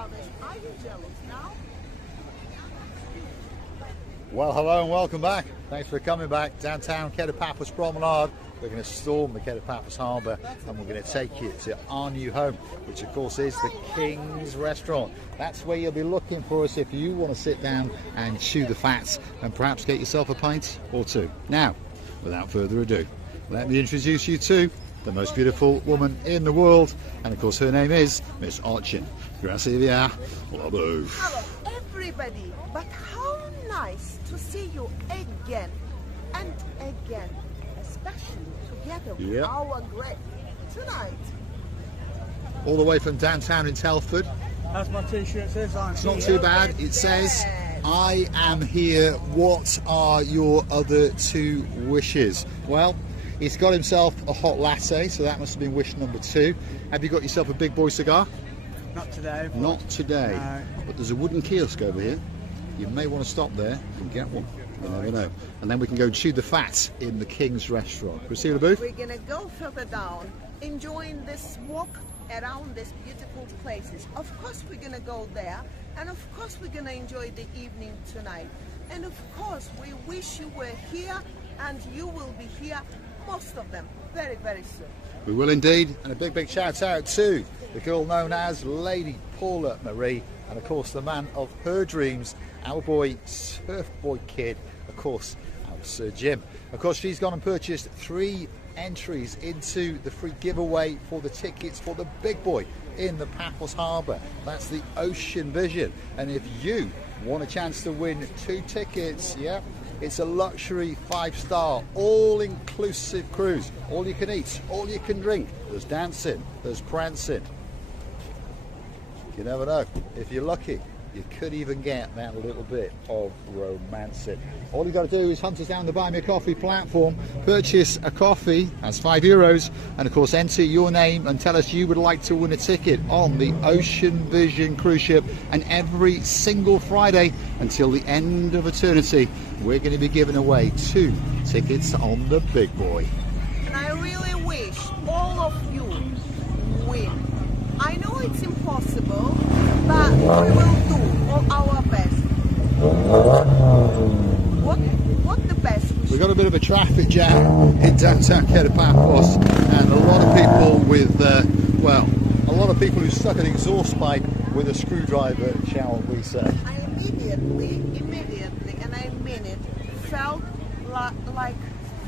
harvest. Are you jealous now? Well, hello and welcome back. Thanks for coming back. Downtown Paphos Promenade. We're going to storm the Paphos Harbour and we're going to take you to our new home, which of course is the King's Restaurant. That's where you'll be looking for us if you want to sit down and chew the fat and perhaps get yourself a pint or two. Now, without further ado, let me introduce you to the most beautiful woman in the world, and of course her name is Miss Archin. Gracias. Hello everybody, but how nice to see you again and again, especially together with our great tonight. All the way from downtown in Telford. As my t-shirt says, it's not too bad. It says, I am here. What are your other two wishes? Well, he's got himself a hot latte, so that must have been wish number 2. Have you got yourself a big boy cigar? Not today. Not today. No. But there's a wooden kiosk over here. You may want to stop there and get one. You never know. And then we can go chew the fat in the King's Restaurant. We'll see you in the booth. We're going to go further down, enjoying this walk around these beautiful places. Of course we're going to go there, and of course we're going to enjoy the evening tonight. And of course we wish you were here, and you will be here, most of them, very, very soon. We will indeed. And a big shout out to the girl known as Lady Paula Marie, and of course the man of her dreams, our boy Surf Boy Kid, of course our Sir Jim. Of course she's gone and purchased 3 entries into the free giveaway for the tickets for the big boy in the Paphos Harbour. That's the Ocean Vision. And if you want a chance to win 2 tickets, it's a luxury 5-star all-inclusive cruise. All you can eat, all you can drink. There's dancing, there's prancing. You never know. If you're lucky, you could even get that little bit of romancing. All you got to do is hunt us down the Buy Me a Coffee platform, purchase a coffee, that's €5, and of course enter your name and tell us you would like to win a ticket on the Ocean Vision cruise ship. And every single Friday until the end of eternity, we're going to be giving away 2 tickets on the big boy. And I really wish all of you win. I know it's impossible, but we will do all our best. What the best? We got a bit of a traffic jam in downtown Paphos, and a lot of people with, a lot of people who stuck an exhaust pipe with a screwdriver, shall we say. I immediately, and I mean it, felt like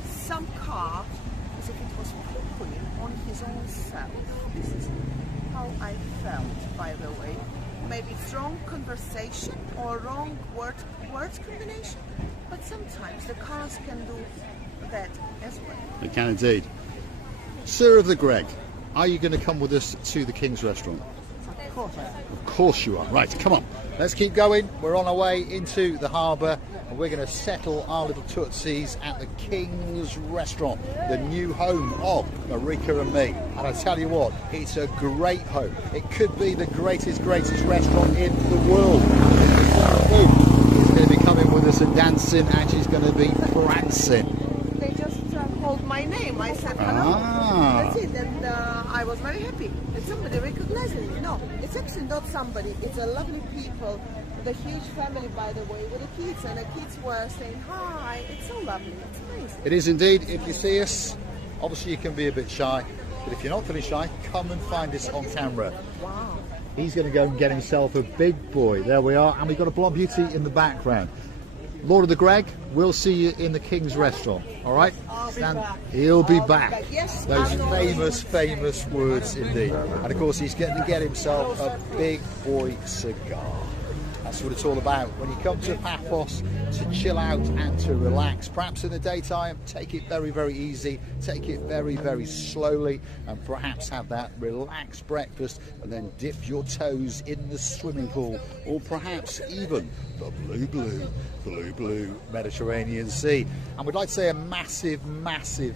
some car, as if it was pooping on his own self. This is how I felt, by the way. Maybe it's wrong conversation or wrong words combination, but sometimes the cars can do that as well. They can indeed. Sir of the Greg, are you going to come with us to the King's Restaurant? Of course I am. Of course you are. Right, come on. Let's keep going. We're on our way into the harbour, and we're going to settle our little tootsies at the King's Restaurant, the new home of Marika and me. And I tell you what, it's a great home. It could be the greatest restaurant in the world. She's going to be coming with us and dancing, and she's going to be prancing. They just called my name. I said hello. That's it, and I was very happy that somebody recognized me. No, it's actually not somebody. It's a lovely people with a huge family, by the way, with the kids, and the kids were saying hi. It's so lovely. It's amazing. It is indeed. If you see us, obviously you can be a bit shy, but if you're not feeling shy, come and find us on camera. Wow. He's going to go and get himself a big boy. There we are, and we've got a blonde beauty in the background. Lord of the Greg, we'll see you in the King's Restaurant. All right? He'll be back. Yes, those famous words indeed. And of course, he's going to get himself a big boy cigar. That's what it's all about. When you come to Paphos to chill out and to relax, perhaps in the daytime, take it very, very easy, take it very, very slowly, and perhaps have that relaxed breakfast and then dip your toes in the swimming pool, or perhaps even the blue Mediterranean Sea. And we'd like to say a massive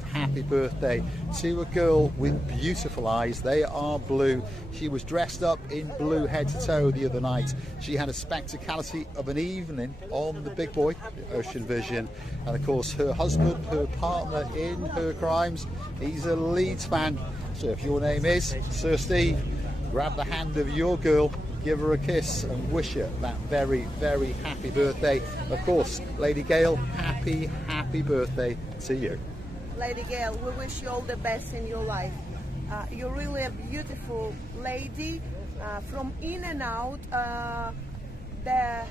happy birthday to a girl with beautiful eyes. They are blue. She was dressed up in blue head to toe the other night. She had a spectacality of an evening on the big boy, the Ocean Vision. And of course her husband, her partner in her crimes, he's a Leeds fan. So if your name is Sir Steve, grab the hand of your girl, give her a kiss and wish her that very, very happy birthday. Of course, Lady Gail, happy, happy birthday to you. Lady Gail, we wish you all the best in your life. You're really a beautiful lady. From in and out, the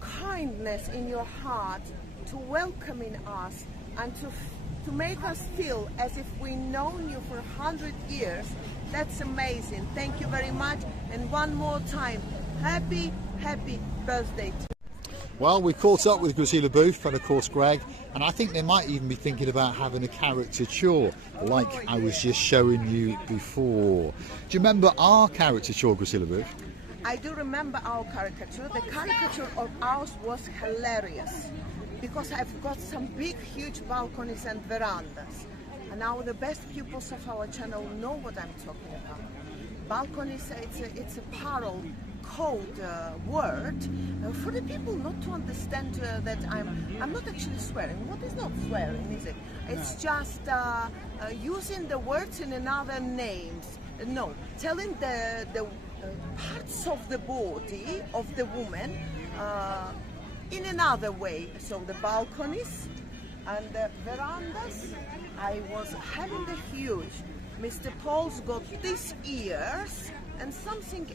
kindness in your heart to welcoming us and to make us feel as if we've known you for 100 years. That's amazing. Thank you very much. And one more time, happy, happy birthday to you. Well, we caught up with Grazilla Booth and of course Greg, and I think they might even be thinking about having a caricature like I was just showing you before. Do you remember our caricature, Grazilla Booth? I do remember our caricature. The caricature of ours was hilarious because I've got some big, huge balconies and verandas. And now the best pupils of our channel know what I'm talking about. Balconies, it's a parallel code word for the people not to understand that I'm not actually swearing. What is not swearing, is it? It's just using the words in another names. No, telling the parts of the body of the woman in another way. So the balconies and the verandas, I was having the huge. Mr. Paul's got these ears and something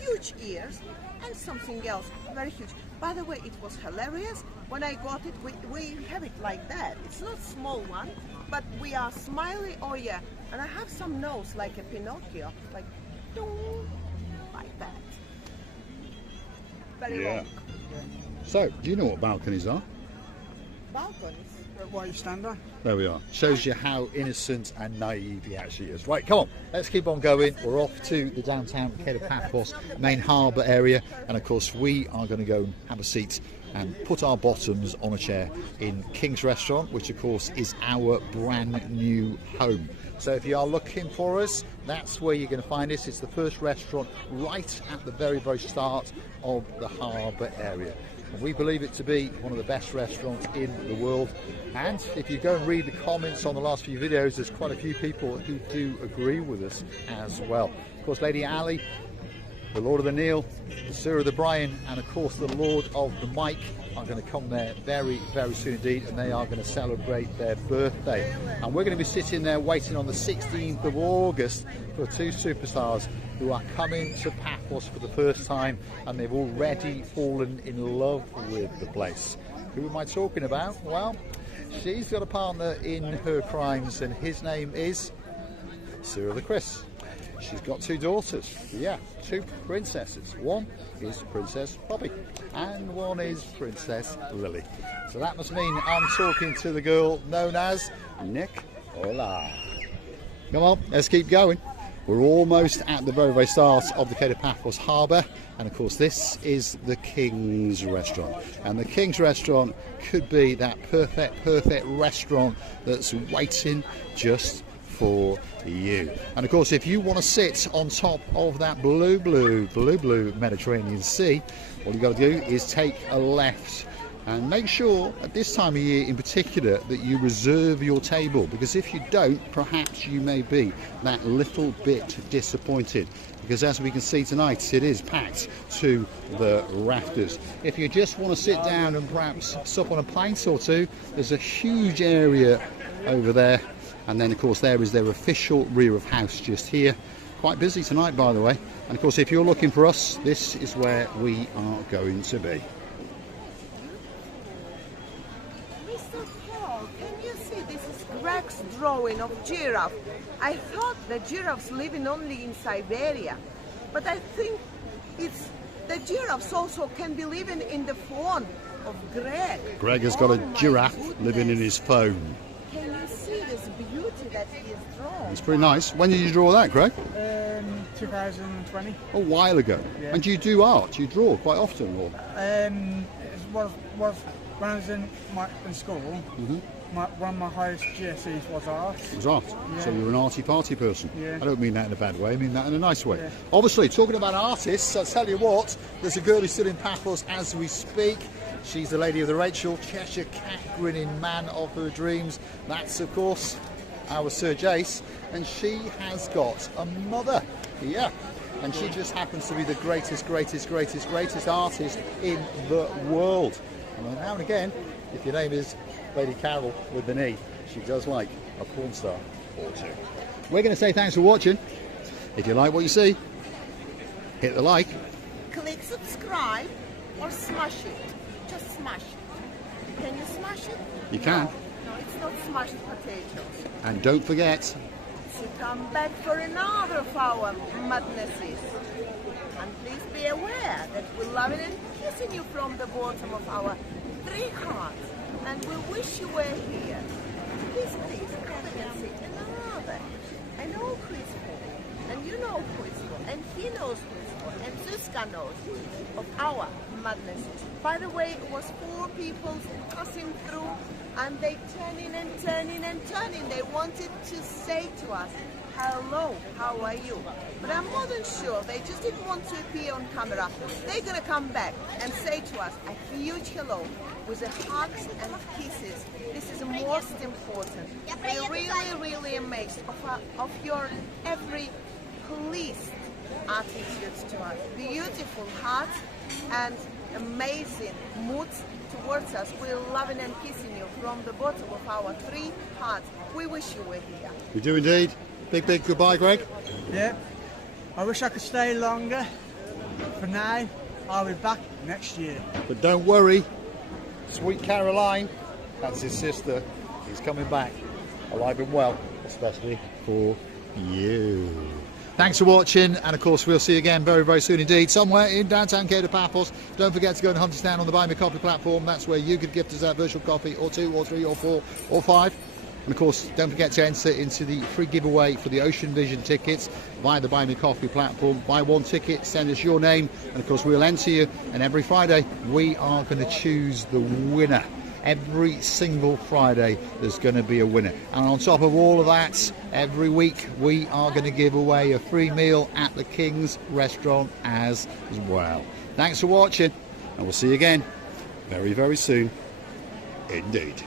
huge ears and something else very huge. By the way, it was hilarious. When I got it, we have it like that. It's not small one, but we are smiley. Oh yeah, and I have some nose like a Pinocchio, like that. Very long. So, do you know what balconies are? Balconies. What you stand on? There we are. Shows you how innocent and naive he actually is. Right, come on, let's keep on going. We're off to the downtown Paphos main harbour area, and of course we are going to go and have a seat and put our bottoms on a chair in King's Restaurant, which of course is our brand new home. So if you are looking for us, that's where you're going to find us. It's the first restaurant right at the very, very start of the harbour area. And we believe it to be one of the best restaurants in the world. And if you go and read the comments on the last few videos, there's quite a few people who do agree with us as well. Of course, Lady Ali, the Lord of the Neil, the Sir of the Brian, and of course the Lord of the Mike are going to come there very, very soon indeed, and they are going to celebrate their birthday. And we're going to be sitting there waiting on the 16th of August for two superstars who are coming to Paphos for the first time, and they've already fallen in love with the place. Who am I talking about? Well, she's got a partner in her crimes, and his name is Sir of the Chris. She's got two daughters, two princesses. One is Princess Poppy and one is Princess Lily. So that must mean I'm talking to the girl known as Nicola. Come on, let's keep going. We're almost at the very, very start of the Paphos Harbour, and of course this is the King's Restaurant. And the King's Restaurant could be that perfect restaurant that's waiting just for you. And of course, if you want to sit on top of that blue Mediterranean Sea, all you got to do is take a left. And make sure at this time of year in particular that you reserve your table, because if you don't, perhaps you may be that little bit disappointed, because as we can see tonight, it is packed to the rafters. If you just want to sit down and perhaps sup on a pint or two, there's a huge area over there. And then of course there is their official rear of house just here. Quite busy tonight, by the way. And of course if you're looking for us, this is where we are going to be. Mr. Paul, can you see this is Greg's drawing of giraffe? I thought the giraffes living only in Siberia, but I think it's the giraffes also can be living in the phone of Greg. Greg has got a giraffe living in his phone. Can you see this beauty that he has drawn? It's pretty nice. When did you draw that, Greg? 2020. A while ago. Yeah. And do you do art? Do you draw quite often? Or? It was when I was in school. One of my highest GCSEs was art. It was art. Yeah. So you're an arty-party person. Yeah. I don't mean that in a bad way, I mean that in a nice way. Yeah. Obviously, talking about artists, I'll tell you what, there's a girl who's still in Paphos as we speak. She's the lady of the Rachel, Cheshire Cat grinning man of her dreams. That's, of course, our Sir Jace. And she has got a mother. Yeah. and she just happens to be the greatest artist in the world. And now and again, if your name is Lady Carol with an E, she does like a porn star or two. We're going to say thanks for watching. If you like what you see, hit the like. Click subscribe or smash it. Just smash it. Can you smash it? You can. No, it's not smashed potatoes. And don't forget to come back for another of our madnesses. And please be aware that we love it and kissing you from the bottom of our 3 hearts. And we wish you were here. Please, come and sit another. I know who is for, and you know who is for, and he knows who is for, and Zuzka knows of our madnesses. By the way, it was 4 people passing through, and they turning and turning and turning. They wanted to say to us, hello, how are you? But I'm more than sure they just didn't want to appear on camera. They're going to come back and say to us a huge hello with the hugs and kisses. This is most important. We're really amazed of your every pleased attitudes to us. Beautiful hearts and amazing moods towards us. We're loving and kissing you from the bottom of our 3 hearts. We wish you were here. we do indeed. Big goodbye, Greg. Yeah. I wish I could stay longer. For now, I'll be back next year. But don't worry, sweet Caroline, that's his sister, is coming back alive and well, especially for you. Thanks for watching, and of course we'll see you again very soon indeed, somewhere in downtown Paphos. Don't forget to go and hunt us down on the Buy Me Coffee platform. That's where you could gift us that virtual coffee, or 2 or 3 or 4 or 5. And of course, don't forget to enter into the free giveaway for the Ocean Vision tickets via the Buy Me Coffee platform. Buy 1 ticket, send us your name, and of course we'll enter you. And every Friday we are going to choose the winner. Every single Friday there's going to be a winner. And on top of all of that, every week we are going to give away a free meal at the King's restaurant as well. Thanks for watching, and we'll see you again very soon indeed.